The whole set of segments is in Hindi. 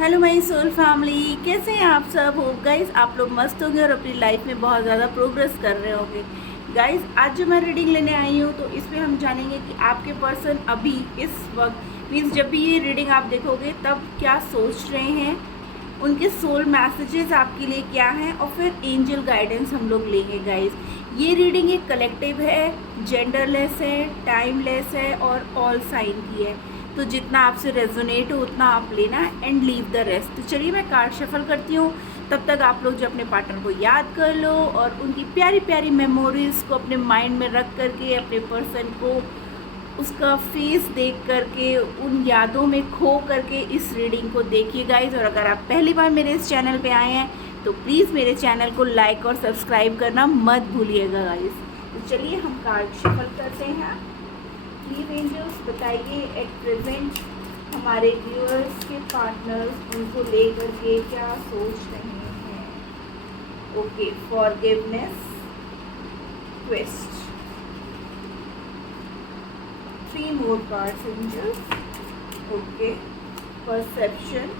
हेलो माय सोल फैमिली, कैसे हैं आप सब। होप गाइस आप लोग मस्त होंगे और अपनी लाइफ में बहुत ज़्यादा प्रोग्रेस कर रहे होंगे। गाइस आज जो मैं रीडिंग लेने आई हूँ तो इसमें हम जानेंगे कि आपके पर्सन अभी इस वक्त मीन्स जब भी ये रीडिंग आप देखोगे तब क्या सोच रहे हैं, उनके सोल मैसेजेस आपके लिए क्या हैं और फिर एंजल गाइडेंस हम लोग लेंगे। गाइस ये रीडिंग एक कलेक्टिव है, जेंडरलेस है, टाइमलेस है और ऑल साइन की है। तो जितना आपसे रेजोनेट हो उतना आप लेना एंड लीव द रेस्ट। तो चलिए मैं कार्ड शफल करती हूँ, तब तक आप लोग जो अपने पार्टनर को याद कर लो और उनकी प्यारी प्यारी मेमोरीज को अपने माइंड में रख करके अपने पर्सन को उसका फेस देख करके उन यादों में खो करके इस रीडिंग को देखिए गाइज। और अगर आप पहली बार मेरे इस चैनल पे आए हैं तो प्लीज़ मेरे चैनल को लाइक और सब्सक्राइब करना मत भूलिएगा गाइज। तो चलिए हम कार्ड शफल करते हैं। प्लीज एंजल्स बताइए एट प्रेजेंट हमारे व्यूअर्स के पार्टनर्स उनको लेकर के क्या सोच रहे हैं। Okay, forgiveness, twist, 3 more cards angels. Okay, perception,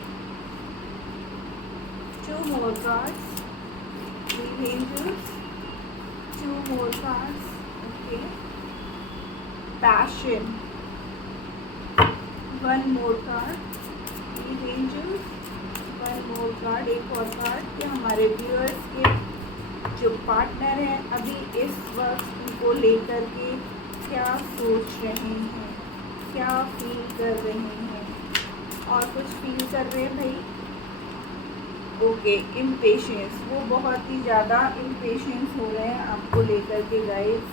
2 more cards, 3 angels, 2 more cards. Okay, passion, 1 more card, 3 angels, 1 more card. एक और कार्ड कि हमारे व्यूअर्स के जो पार्टनर हैं अभी इस वक्त उनको लेकर के क्या सोच रहे हैं, क्या फील कर रहे हैं और कुछ फील कर रहे हैं भाई। ओके, इम्पेशेंस, वो बहुत ही ज़्यादा इम्पेशेंस हो रहे हैं आपको लेकर के गाइस।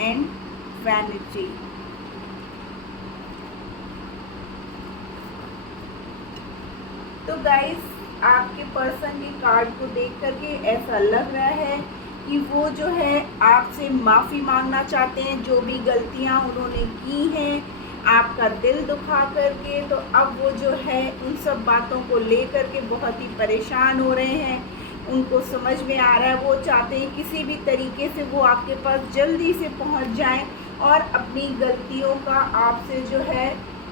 एंड वैनिटी, तो गाइस आपके पर्सन के कार्ड को देख करके ऐसा लग रहा है कि वो जो है आपसे माफ़ी मांगना चाहते हैं, जो भी गलतियां उन्होंने की हैं आपका दिल दुखा करके। तो अब वो जो है उन सब बातों को लेकर के बहुत ही परेशान हो रहे हैं। उनको समझ में आ रहा है, वो चाहते हैं किसी भी तरीके से वो आपके पास जल्दी से पहुंच जाएं और अपनी गलतियों का आपसे जो है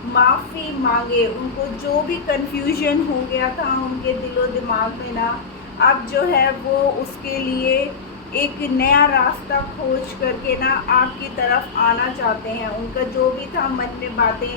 माफ़ी मांगे। उनको जो भी कन्फ्यूजन हो गया था उनके दिलो दिमाग में ना, अब जो है वो उसके लिए एक नया रास्ता खोज करके ना आपकी तरफ आना चाहते हैं। उनका जो भी था मन में बातें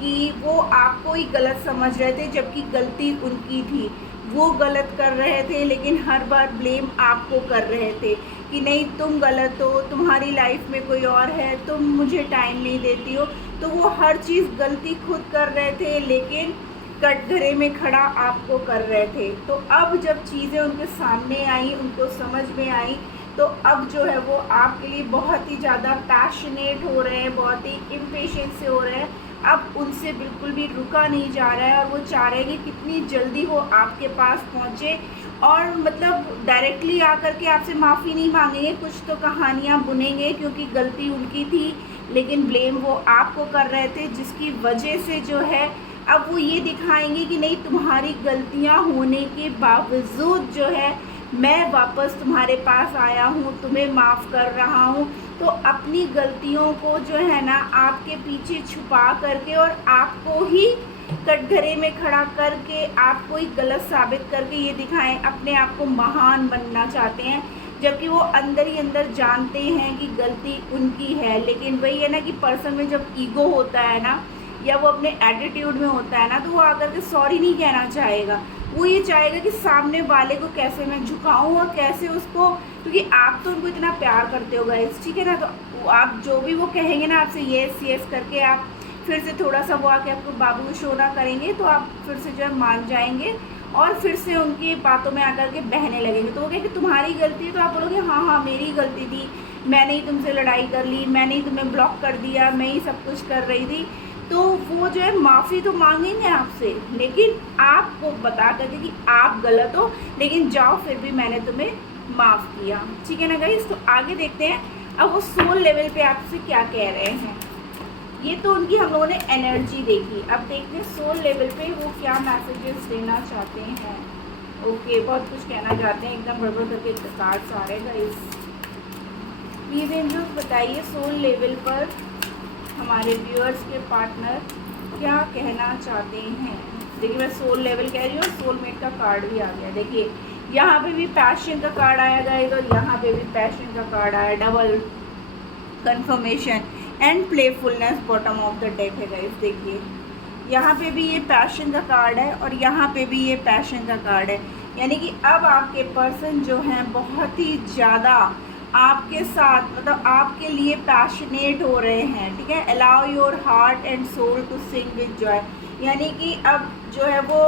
कि वो आपको ही गलत समझ रहे थे जबकि गलती उनकी थी, वो गलत कर रहे थे लेकिन हर बार ब्लेम आपको कर रहे थे कि नहीं तुम गलत हो, तुम्हारी लाइफ में कोई और है, तुम मुझे टाइम नहीं देती हो। तो वो हर चीज़ गलती खुद कर रहे थे लेकिन कटघरे में खड़ा आपको कर रहे थे। तो अब जब चीज़ें उनके सामने आई, उनको समझ में आई, तो अब जो है वो आपके लिए बहुत ही ज़्यादा पैशनेट हो रहे हैं, बहुत ही इम्पेशेंट से हो रहे हैं। अब उनसे बिल्कुल भी रुका नहीं जा रहा है और वो चाह रहे हैं कि कितनी जल्दी वो आपके पास पहुँचे और मतलब डायरेक्टली आकर के आपसे माफ़ी नहीं मांगेंगे, कुछ तो कहानियाँ बुनेंगे क्योंकि गलती उनकी थी लेकिन ब्लेम वो आपको कर रहे थे, जिसकी वजह से जो है अब वो ये दिखाएंगे कि नहीं तुम्हारी गलतियाँ होने के बावजूद जो है मैं वापस तुम्हारे पास आया हूँ, तुम्हें माफ़ कर रहा हूँ। तो अपनी गलतियों को जो है ना आपके पीछे छुपा करके और आपको ही कटघरे में खड़ा करके आपको ही गलत साबित करके ये दिखाएं अपने आप को महान बनना चाहते हैं, जबकि वो अंदर ही अंदर जानते हैं कि गलती उनकी है। लेकिन वही है ना कि पर्सन में जब ईगो होता है ना या वो अपने एटीट्यूड में होता है ना तो वो आकर के सॉरी नहीं कहना चाहेगा, वो ये चाहेगा कि सामने वाले को कैसे मैं झुकाऊं और कैसे उसको, क्योंकि आप तो उनको इतना प्यार करते हो गाइस, ठीक है ना। तो आप जो भी वो कहेंगे ना आपसे यस यस करके आप फिर से थोड़ा सा वो आके आपको बाबू शो ना करेंगे तो आप फिर से जो है मान जाएंगे और फिर से उनकी बातों में आकर के बहने लगेंगे। तो वो कहेंगे तुम्हारी गलती है, तो आप बोलोगे हाँ हाँ मेरी गलती थी, मैंने ही तुमसे लड़ाई कर ली, मैंने ही तुम्हें ब्लॉक कर दिया, मैं ही सब कुछ कर रही थी। तो वो जो है माफ़ी तो मांगेंगे आपसे लेकिन आपको बता करके कि आप गलत हो, लेकिन जाओ फिर भी मैंने तुम्हें माफ़ किया, ठीक है ना गाइस। तो आगे देखते हैं अब वो सोल लेवल पे आपसे क्या कह रहे हैं। ये तो उनकी हम लोगों ने एनर्जी देखी, अब देखते हैं सोल लेवल पे वो क्या मैसेजेस देना चाहते हैं। ओके, बहुत कुछ कहना चाहते हैं, एकदम बड़बड़ करके कार्ड्स आ रहे हैं गाइस। प्लीज एंजल्स बताइए सोल लेवल पर हमारे व्यूअर्स के पार्टनर क्या कहना चाहते हैं। देखिए मैं सोल लेवल कह रही हूँ, सोलमेट का कार्ड भी आ गया। देखिए यहाँ पे भी पैशन का कार्ड आया गाइस, और यहाँ पे भी पैशन का कार्ड आया, double confirmation and playfulness bottom of the deck है गाइस। देखिए यहाँ पे भी ये पैशन का कार्ड है और यहाँ पे भी ये पैशन का कार्ड है, यानी कि अब आपके पर्सन जो हैं बहुत ही ज़्यादा आपके साथ मतलब आपके लिए पैशनेट हो रहे हैं, ठीक है। Allow your heart and soul to sing with joy, यानी कि अब जो है वो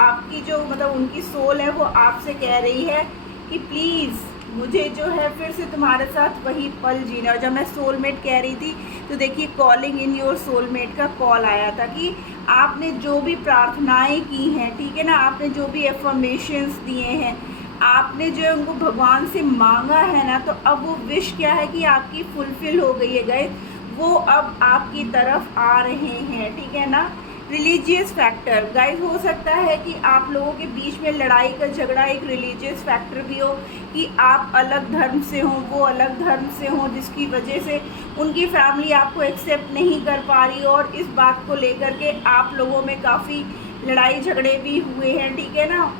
आपकी जो मतलब उनकी सोल है वो आपसे कह रही है कि प्लीज़ मुझे जो है फिर से तुम्हारे साथ वही पल जीना। और जब मैं सोलमेट कह रही थी तो देखिए कॉलिंग इन योर सोलमेट का कॉल आया था कि आपने जो भी प्रार्थनाएं की हैं, ठीक है ना, आपने जो भी एफर्मेशंस दिए हैं, आपने जो है उनको भगवान से मांगा है ना, तो अब वो विश क्या है कि आपकी फुलफ़िल हो गई है गाइस, वो अब आपकी तरफ आ रहे हैं, ठीक है ना। रिलीजियस फैक्टर गाइस, हो सकता है कि आप लोगों के बीच में लड़ाई का झगड़ा एक रिलीजियस फैक्टर भी हो कि आप अलग धर्म से हों, वो अलग धर्म से हों, जिसकी वजह से उनकी फैमिली आपको एक्सेप्ट नहीं कर पा रही और इस बात को लेकर के आप लोगों में काफ़ी लड़ाई झगड़े भी हुए हैं, ठीक है ना।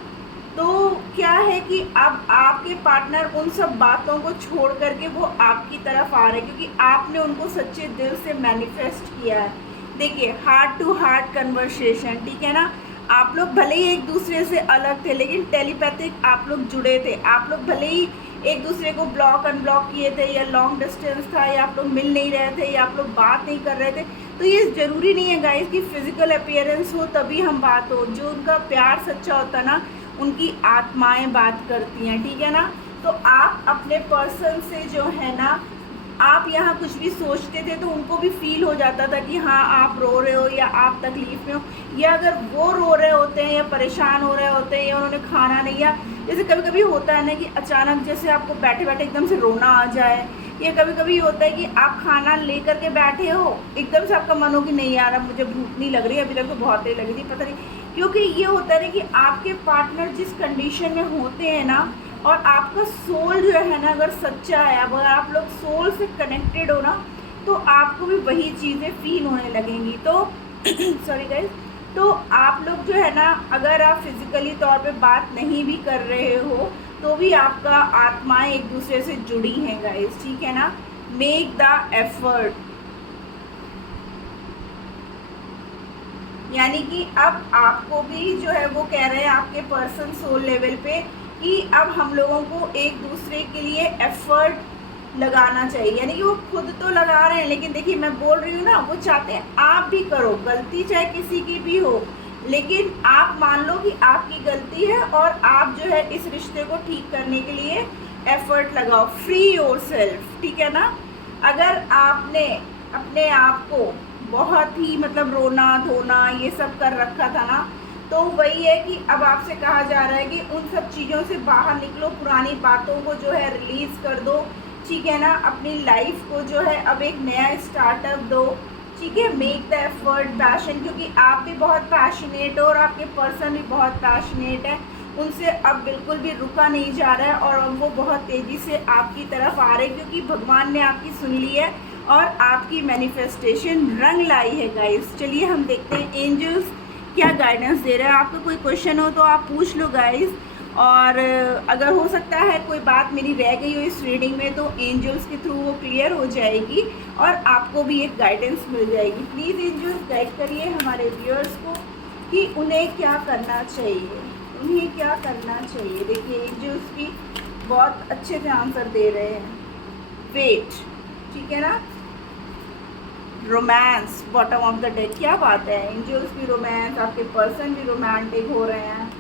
तो क्या है कि अब आपके पार्टनर उन सब बातों को छोड़ करके वो आपकी तरफ आ रहे हैं, क्योंकि आपने उनको सच्चे दिल से मैनिफेस्ट किया है। देखिए हार्ट टू हार्ट कन्वर्सेशन, ठीक है ना। आप लोग भले ही एक दूसरे से अलग थे लेकिन टेलीपैथिक आप लोग जुड़े थे। आप लोग भले ही एक दूसरे को ब्लॉक अनब्लॉक किए थे, या लॉन्ग डिस्टेंस था, या आप लोग मिल नहीं रहे थे, या आप लोग बात नहीं कर रहे थे, तो ये ज़रूरी नहीं है गाइस कि फिजिकल अपीयरेंस हो तभी हम बात हो। जो उनका प्यार सच्चा होता ना, उनकी आत्माएं बात करती हैं, ठीक है ना। तो आप अपने पर्सन से जो है ना, आप यहाँ कुछ भी सोचते थे तो उनको भी फील हो जाता था कि हाँ आप रो रहे हो या आप तकलीफ़ में हो, या अगर वो रो रहे होते हैं या परेशान हो रहे होते हैं या उन्होंने खाना नहीं, या जैसे कभी कभी होता है ना कि अचानक जैसे आपको बैठे बैठे एकदम से रोना आ जाए, या कभी कभी होता है कि आप खाना लेकर के बैठे हो, एकदम से आपका मन हो कि नहीं यार अब मुझे भूख नहीं लग रही, अभी तक तो बहुत देर लगी थी, पता नहीं। क्योंकि ये होता है कि आपके पार्टनर जिस कंडीशन में होते हैं ना, और आपका सोल जो है ना अगर सच्चा है, अगर आप लोग सोल से कनेक्टेड हो ना, तो आपको भी वही चीज़ें फील होने लगेंगी। तो सॉरी गाइस, तो आप लोग जो है ना, अगर आप फिज़िकली तौर पे बात नहीं भी कर रहे हो तो भी आपका आत्माएं एक दूसरे से जुड़ी हैं गाइस, ठीक है ना। मेक द एफर्ट, यानी कि अब आपको भी जो है वो कह रहे हैं आपके पर्सन सोल लेवल पे कि अब हम लोगों को एक दूसरे के लिए एफर्ट लगाना चाहिए, यानी कि वो खुद तो लगा रहे हैं, लेकिन देखिए मैं बोल रही हूँ ना, वो चाहते हैं आप भी करो, गलती चाहे किसी की भी हो, लेकिन आप मान लो कि आपकी गलती है और आप जो है इस रिश्ते को ठीक करने के लिए एफर्ट लगाओ। फ्री योरसेल्फ, ठीक है ना। अगर आपने अपने आप को बहुत ही मतलब रोना धोना ये सब कर रखा था ना, तो वही है कि अब आपसे कहा जा रहा है कि उन सब चीज़ों से बाहर निकलो, पुरानी बातों को जो है रिलीज़ कर दो, ठीक है ना। अपनी लाइफ को जो है अब एक नया स्टार्टअप दो, ठीक है। मेक द एफर्ट, पैशन, क्योंकि आप भी बहुत पैशनेट हो और आपके पर्सन भी बहुत पैशनेट है, उनसे अब बिल्कुल भी रुका नहीं जा रहा है और अब वो बहुत तेज़ी से आपकी तरफ आ रहे हैं, क्योंकि भगवान ने आपकी सुन ली है और आपकी मैनिफेस्टेशन रंग लाई है गाइस। चलिए हम देखते हैं एंजल्स क्या गाइडेंस दे रहा है। आपका कोई क्वेश्चन हो तो आप पूछ लो गाइस, और अगर हो सकता है कोई बात मेरी रह गई हो इस रीडिंग में तो एंजल्स के थ्रू वो क्लियर हो जाएगी और आपको भी एक गाइडेंस मिल जाएगी। प्लीज़ एंजल्स गाइड करिए हमारे व्यूअर्स को कि उन्हें क्या करना चाहिए, उन्हें क्या करना चाहिए। देखिए एंजल्स भी बहुत अच्छे से आंसर दे रहे हैं। वेट, ठीक है ना। Romance bottom of the deck, क्या बात है, एंजल्स भी रोमांस, आपके पर्सन भी रोमांटिक हो रहे हैं।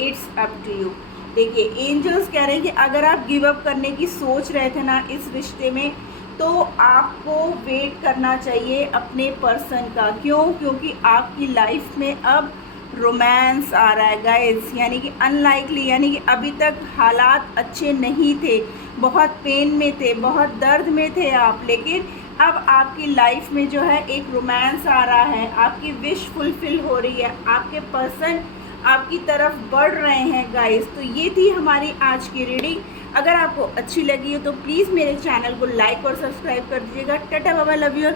It's up to you. देखिए एंजल्स कह रहे हैं कि अगर आप गिव अप करने की सोच रहे थे ना इस रिश्ते में, तो आपको वेट करना चाहिए अपने पर्सन का। क्यों? क्योंकि आपकी लाइफ में अब रोमांस आ रहा है गाइस, यानी कि अनलाइकली, यानी कि अभी तक हालात अच्छे नहीं थे, बहुत पेन में थे, बहुत दर्द में थे आप, लेकिन अब आपकी लाइफ में जो है एक रोमांस आ रहा है, आपकी विश फुलफिल हो रही है, आपके पर्सन आपकी तरफ बढ़ रहे हैं गाइस। तो ये थी हमारी आज की रीडिंग। अगर आपको अच्छी लगी हो तो प्लीज़ मेरे चैनल को लाइक और सब्सक्राइब कर दीजिएगा। Tata bye bye, love you.